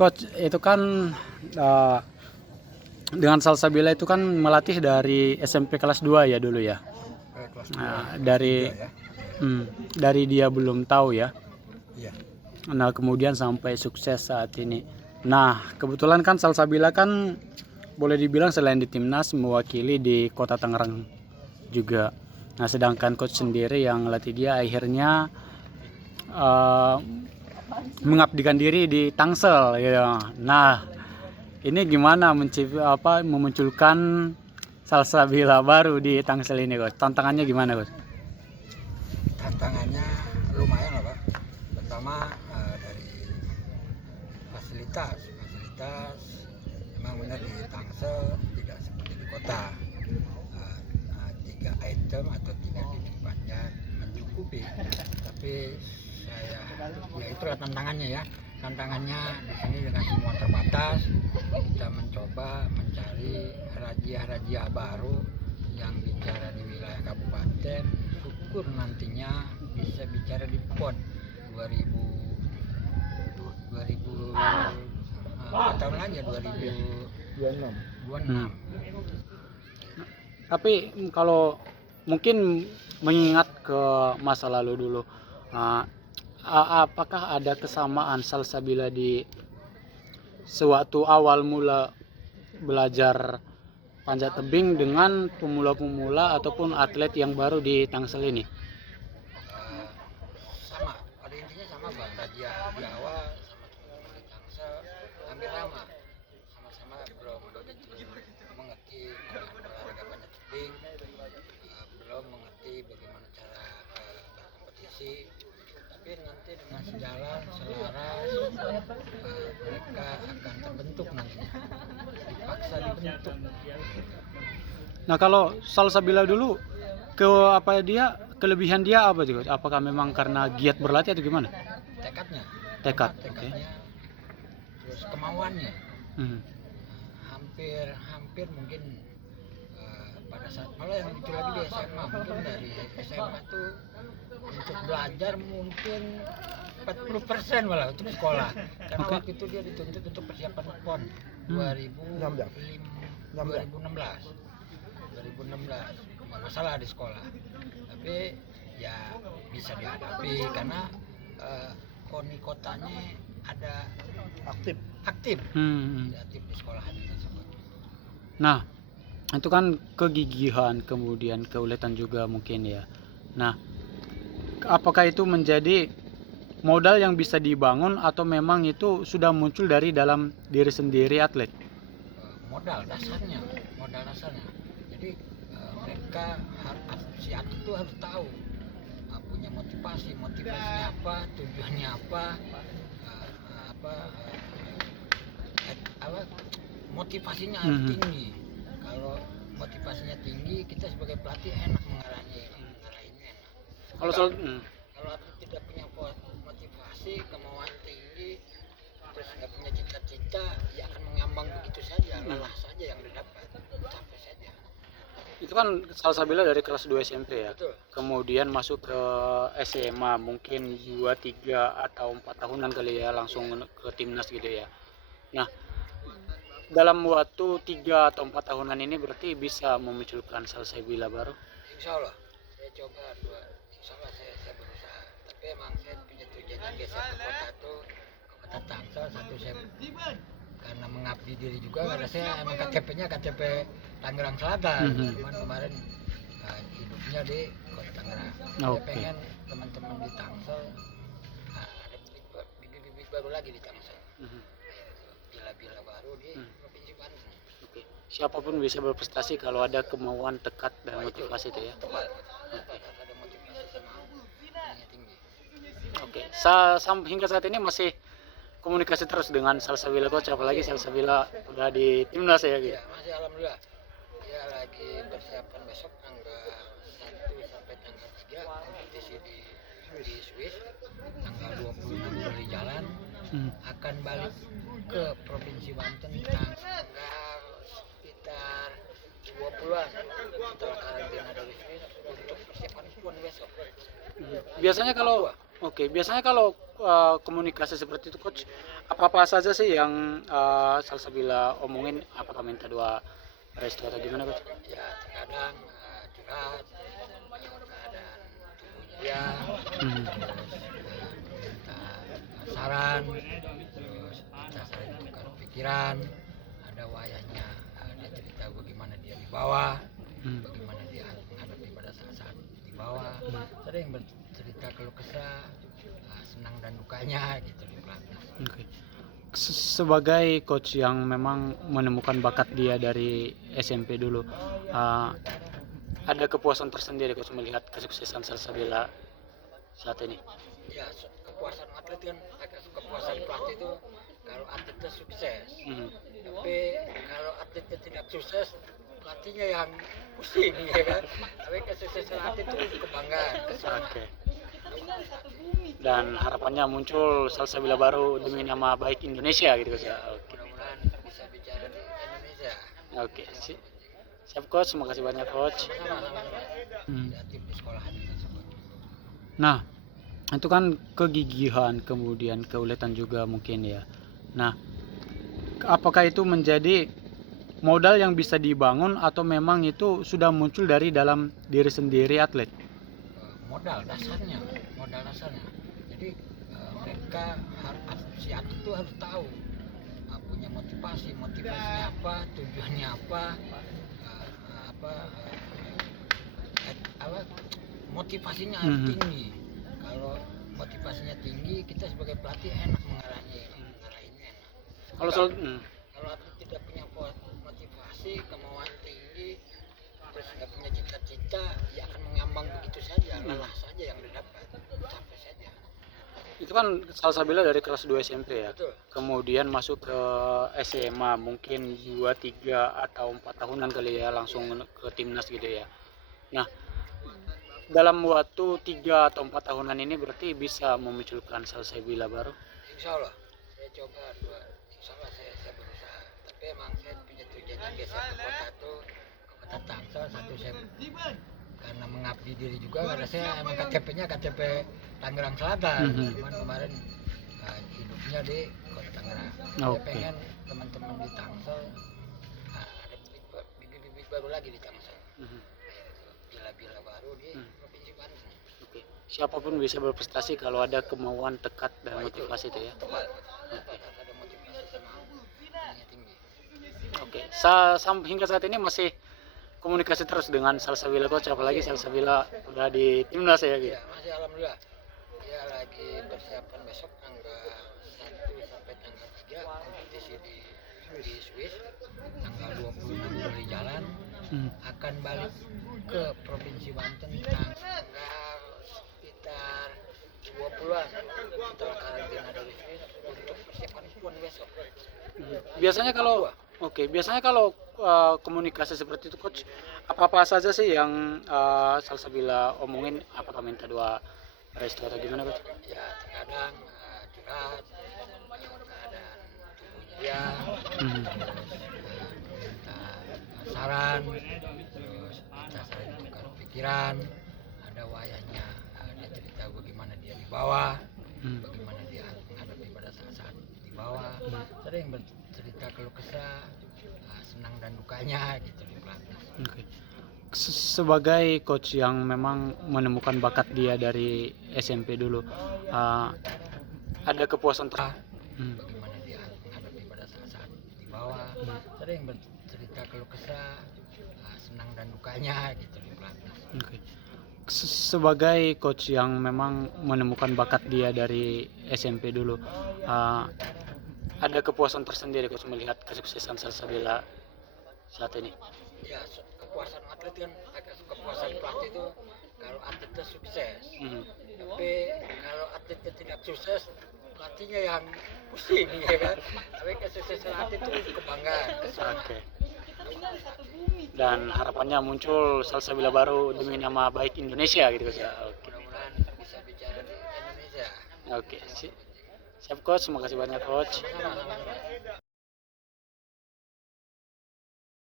Coach, itu kan eh, dengan Salsabila itu kan melatih dari SMP kelas 2 ya dulu ya. Kelas 2, Nah, kelas dari 3 ya. dari dia belum tahu ya. Iya. Nah, kemudian sampai sukses saat ini. Nah, kebetulan kan Salsabila kan boleh dibilang selain di timnas mewakili di Kota Tangerang juga. Nah, sedangkan coach sendiri yang latih dia akhirnya eh, mengabdikan diri di Tangsel ya. Nah, ini gimana memunculkan Salsabila baru di Tangsel ini, Coach? Tantangannya gimana, Coach? Tantangannya lumayan lah Pak. Pertama dari fasilitas memang benar di Tangsel tidak seperti di kota. 3 item atau 3 dinding panjang mencukupi. Tapi ya itulah tantangannya ya. Tantangannya di sini dengan semua terbatas, kita mencoba mencari rajia-rajia baru yang bicara di wilayah kabupaten. Syukur nantinya bisa bicara di PON 2000 tahun lagi ya 2026. Tapi kalau mungkin mengingat ke masa lalu dulu, uh, apakah ada kesamaan Salsabila di sewaktu awal mula belajar panjat tebing dengan pemula-pemula ataupun atlet yang baru di Tangsel ini? Sama, pada intinya sama Bang. Rajia di awal sama teman-teman di Tangsel hampir sama. Sama-sama belum begitu mengerti olahraga panjat tebing, belum mengerti bagaimana cara berkompetisi. Tapi nanti dengan sejalan selaras mereka akan terbentuk nantinya, dipaksa dibentuk. Nah, kalau Salsabila dulu kelebihan dia apa juga? Apakah memang karena giat berlatih atau gimana? Tekadnya, Tekadnya. terus kemauannya. Hmm. Hampir mungkin pada saat malah yang lucu lagi di SMA, mungkin dari SMA tuh untuk belajar mungkin 40% malah itu di sekolah, karena waktu itu dia dituntut untuk persiapan PON 2016 nggak masalah di sekolah, tapi ya bisa dihadapi karena KONI kotanya ada aktif di sekolahan tersebut. Nah, itu kan kegigihan, kemudian keuletan juga mungkin ya. Nah, apakah itu menjadi modal yang bisa dibangun atau memang itu sudah muncul dari dalam diri sendiri atlet? Modal dasarnya. Jadi mereka si atlet itu harus tahu punya motivasinya apa, tujuannya apa, motivasinya harus tinggi. Kalau motivasinya tinggi, kita sebagai pelatih enak mengarahinnya enak. Kalau atlet tidak punya motivasi, kemauan tinggi, terus nggak punya cita-cita, ya akan mengambang begitu saja, lelah saja yang didapat, capek saja. Itu kan Salsabila dari kelas 2 SMP ya. Betul. Kemudian masuk ke SMA mungkin 2, 3 atau 4 tahunan kali ya, langsung ke timnas gitu ya. Nah, dalam waktu 3 atau 4 tahunan ini berarti bisa memunculkan Salsabila baru? Insya Allah saya coba insya Allah saya berusaha, tapi emang saya punya tujuan geser ke kota Tangsel. Satu, saya karena mengabdi diri juga, karena saya emang KTP-nya KTP Tangerang Selatan. Cuman kemarin hidupnya di kota Tangerang. Saya pengen teman-teman di Tangsel ada bibit-bibit baru lagi di Tangsel, bila-bila baru di provinsi Banten. Siapapun bisa berprestasi kalau ada kemauan, tekad, dan motivasi itu ya. Ada motivasi sama tinggi. Oke, hingga saat ini masih komunikasi terus dengan Salsabila Coach, apalagi Salsabila udah di timnas ya gitu. Ya, masih alhamdulillah. Dia lagi persiapan besok tanggal 1 sampai tanggal 3 kompetisi di Swiss. Tanggal 26 Juli jalan. Akan balik ke Provinsi Banten tanggal sekitar 20-an setelah karantina dari Swiss untuk persiapan PON besok. Biasanya kalau Oke, biasanya kalau komunikasi seperti itu coach, apa-apa saja sih yang Salsabila omongin? Apakah minta doa restu atau gimana coach? Ya terkadang curhat keadaan tubuhnya dia, Hmm. minta saran, terus kita saling tukar pikiran. Ada wayahnya dia cerita bagaimana dia di bawah, Hmm. bagaimana dia menghadapi pada saat-saat di bawah. Sering bercerita keluh kesah, senang dan dukanya gitu di pelatnas. Oke. Sebagai coach yang memang menemukan bakat dia dari SMP dulu, ada kepuasan tersendiri coach melihat kesuksesan Salsabila saat ini. Ya kepuasan atlet kan, kepuasan pelatih itu kalau atletnya sukses. Hmm. Tapi kalau atletnya tidak sukses, pelatihnya yang pusing ya kan. Tapi kesuksesan atlet itu kebanggaan, kesenangan. Oke. Dan harapannya muncul Salsabila baru demi nama baik Indonesia gitu coach. Ya, Oke. mudah-mudahan bisa bicara di Indonesia. Oke. Siap coach, terima kasih banyak coach. Sama-sama Hmm. kreatif di sekolahan tersebut. Nah, itu kan kegigihan, kemudian keuletan juga mungkin ya. Nah, apakah itu menjadi modal yang bisa dibangun atau memang itu sudah muncul dari dalam diri sendiri atlet? Modal dasarnya. Jadi mereka si atlet itu harus tahu punya motivasinya apa, tujuannya apa, motivasinya harus tinggi. Kalau motivasinya tinggi, kita sebagai pelatih enak mengarahinnya enak. Kalau atlet tidak punya motivasi, kemauan tinggi, terus nggak punya cita-cita, ya akan mengambang begitu saja, lelah saja yang didapat, capek saja. Itu kan Salsabila dari kelas 2 SMP ya. Betul. Kemudian masuk ke SMA mungkin 2, 3 atau 4 tahunan kali ya langsung ke timnas gitu ya. Nah, dalam waktu 3 atau 4 tahunan ini berarti bisa memunculkan Salsabila baru. Insya Allah saya coba insya Allah saya berusaha. Tapi emang saya punya tujuannya geser ke kota tuh, ke kota Tangsel. Satu saya karena mengabdi diri juga, karena saya emang KTP-nya KTP Tangerang Selatan. Cuman kemarin hidupnya di kota Tangerang. Saya pengen teman-teman di Tangsel ada bibit-bibit baru lagi di Tangsel. Bila-bila baru di Provinsi Banten. Oke. Siapapun bisa berprestasi kalau ada kemauan, tekad dan motivasi itu ya. Ada motivasi sama yang tinggi. Oke. Hingga saat ini masih komunikasi terus dengan Salsabila coach, apalagi Salsabila udah di timnas ya gitu. Ya, masih alhamdulillah. Dia lagi persiapan besok tanggal 1 sampai tanggal 3 kompetisi di Swiss. Tanggal 26 dari jalan akan balik ke Provinsi Banten tanggal sekitar 20-an setelah karantina dari Swiss untuk persiapan PON besok. Biasanya kalau komunikasi seperti itu coach, apa-apa saja sih yang Salsabila omongin? Apakah minta doa restu atau gimana coach? Ya terkadang curhat keadaan tubuhnya dia, terus minta saran, terus kita saling tukar pikiran. Ada wayahnya dia cerita bagaimana dia di bawah, bagaimana dia menghadapi pada saat-saat di bawah. Sering bercerita keluh kesah, senang dan dukanya gitu di pelatnas. Oke. Sebagai coach yang memang menemukan bakat dia dari SMP dulu, ada kepuasan Bagaimana dia menghadapi pada saat-saat di bawah. Sering bercerita keluh kesah, senang dan dukanya gitu di pelatnas. Oke. Sebagai coach yang memang menemukan bakat dia dari SMP dulu, ada kepuasan tersendiri coach melihat kesuksesan Salsabila saat ini. Ya kepuasan atlet kan, kepuasan pelatih itu kalau atletnya sukses. Tapi kalau atletnya tidak sukses, pelatihnya yang pusing ya kan. Tapi kesuksesan atlet itu kebanggaan, kesenangan. Oke. Dan harapannya muncul Salsabila baru demi nama baik Indonesia gitu coach. Ya, Oke. mudah-mudahan bisa bicara di Indonesia. Oke. Siap coach, terima kasih banyak coach. Sama-sama.